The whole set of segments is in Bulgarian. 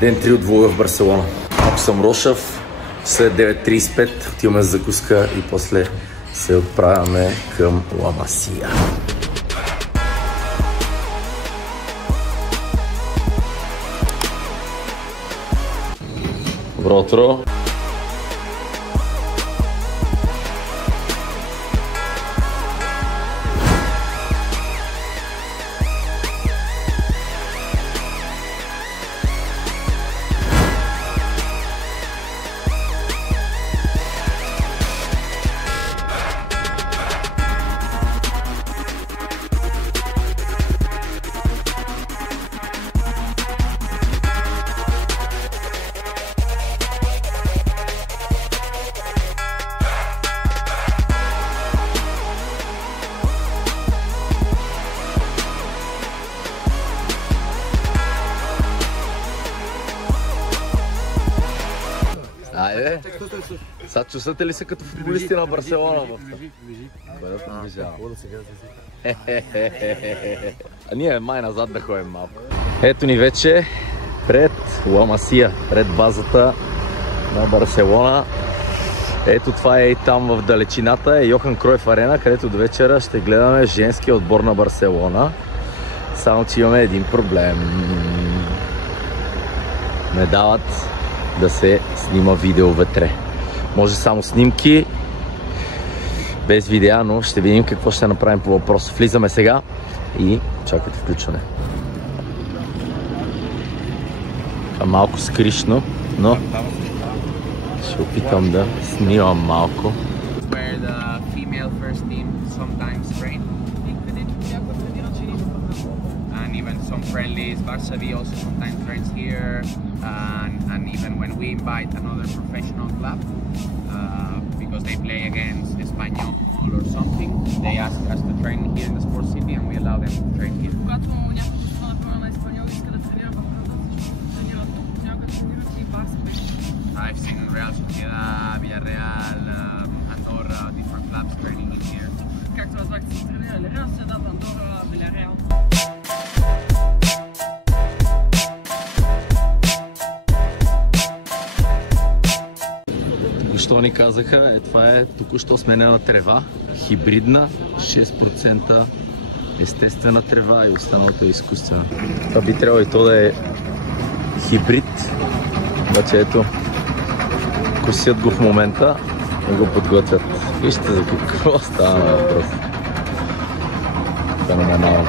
Ден 3 от двуя в Барселона. Ако съм Рошав, след 9:35 отиваме за закуска и после се отправяме към Ла Масия. Добро утро! Айде! Сега чувствате ли се като футболисти на Барселона? Бъдат наближава. А ние май назад да ходим малко. Ето ни вече пред Ла Масия, пред базата на Барселона. Ето това е и там в далечината, е Йохан Кройф арена, където до вечера ще гледаме женския отбор на Барселона. Само че имаме един проблем. Не дават да се снима видео вътре. Може само снимки, без видеа, но ще видим какво ще направим по въпроса. Влизаме сега и чакайте включване. Малко скришно, но ще опитам да снимам малко. Some friendlies, Barça B also sometimes trains here, and even when we invite another professional club, because they play against Espanyol or something, they ask us to train here in the sports city and we allow them to train here. I've seen Real Sociedad, Villarreal, Andorra, different clubs training in here. Как това звахте се тренирали? Real Sociedad, Andorra, Villarreal. Що ни казаха, това е току-що сменена трева, хибридна, 6% естествена трева и останалото е изкуствена. Това би трябвало и то да е хибрид, обаче ето, косят го в момента и го подготвят. Вижте за какво става въпрос. Феноменално.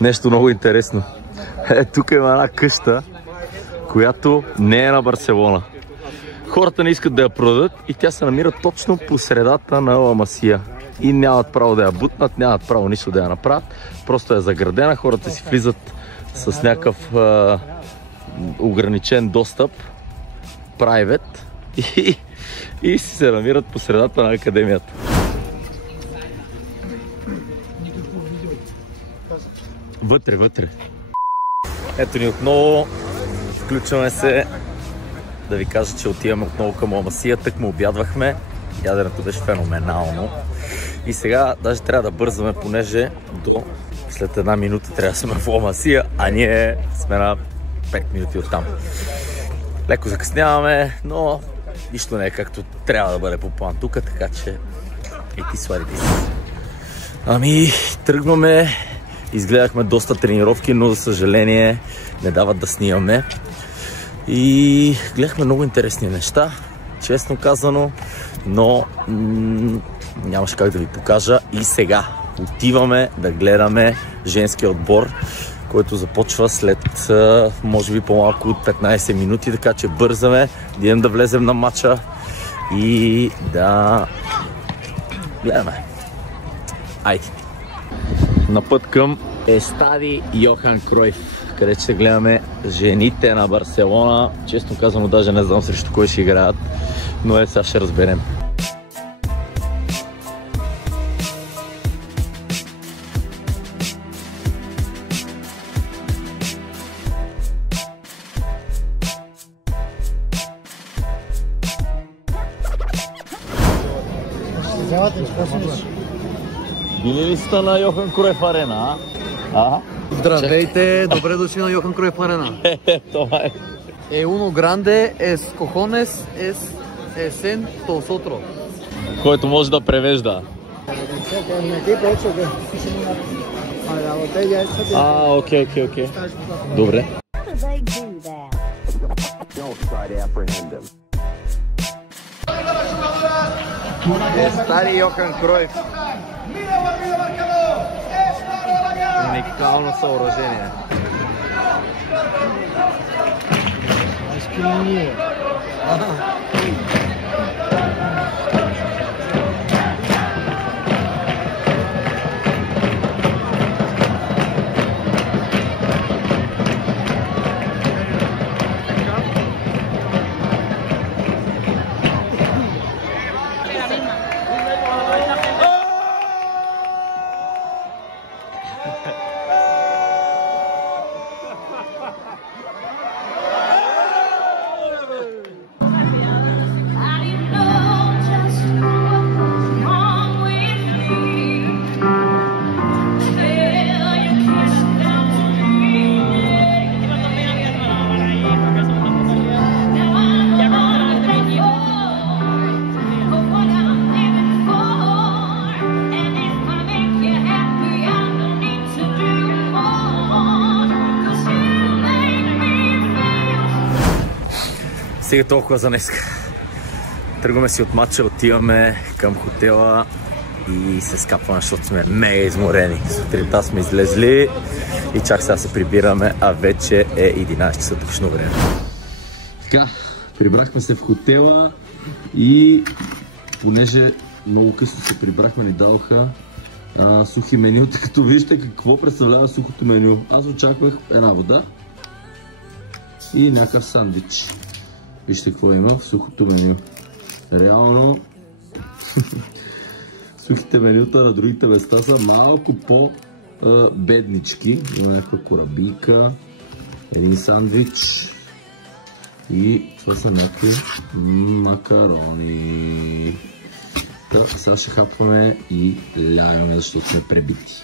Нещо много интересно. Тук има една къща, която не е на Барселона. Хората не искат да я продадат и тя се намира точно по средата на Ла Масия. И нямат право да я бутнат, нямат право нищо да я направят. Просто е заградена, хората си влизат с някакъв ограничен достъп, private, и си се намират по средата на академията. Вътре. Ето ни отново. Включваме се да ви кажа, че отиваме отново към Ла Масия. Тък му обядвахме. Яденето беше феноменално. И сега даже трябва да бързаме, понеже след една минута трябва да сме в Ла Масия, а ние сме на 5 минути оттам. Леко закъсняваме, но нищо не е както трябва да бъде по план тук, така че ети сварите си. Ами, тръгваме. Изгледахме доста тренировки, но за съжаление не дават да снимаме. И гледахме много интересни неща, честно казано, но нямаше как да ви покажа. И сега отиваме да гледаме женския отбор, който започва след може би по-малко от 15 минути, така че бързаме да идем да влезем на матча и да гледаме. Айде! На път към Естади Йохан Кройф, където ще гледаме жените на Барселона. Честно казано, даже не знам срещу кой ще играят, но сега ще разберем. Били ли сте на Йохан Круйф Арена, а? Здравейте, добре дошли на Йохан Круйф Арена. Това е. Е uno grande, es cojones, es en tosotros. Който може да превежда. Окей. Добре. Стари Йохан Круйф. Уникално съоръжение. Сега толкова за днес. Тръгваме си от матча, отиваме към хотела и се скапваме, защото сме мега изморени. Сутринта сме излезли и чак сега се прибираме, а вече е 11 часа точно време. Така, прибрахме се в хотела и понеже много късно се прибрахме, ни дадоха сухи меню, тъй като вижте какво представлява сухото меню. Аз очаквах една вода и някакъв сандвич. Вижте какво има в сухото меню. Реално сухите менюта на другите места са малко по-беднички. Има някаква корабийка, един сандвич и това са някакви макарони. Сега ще хапваме и лягаме, защото сме пребити.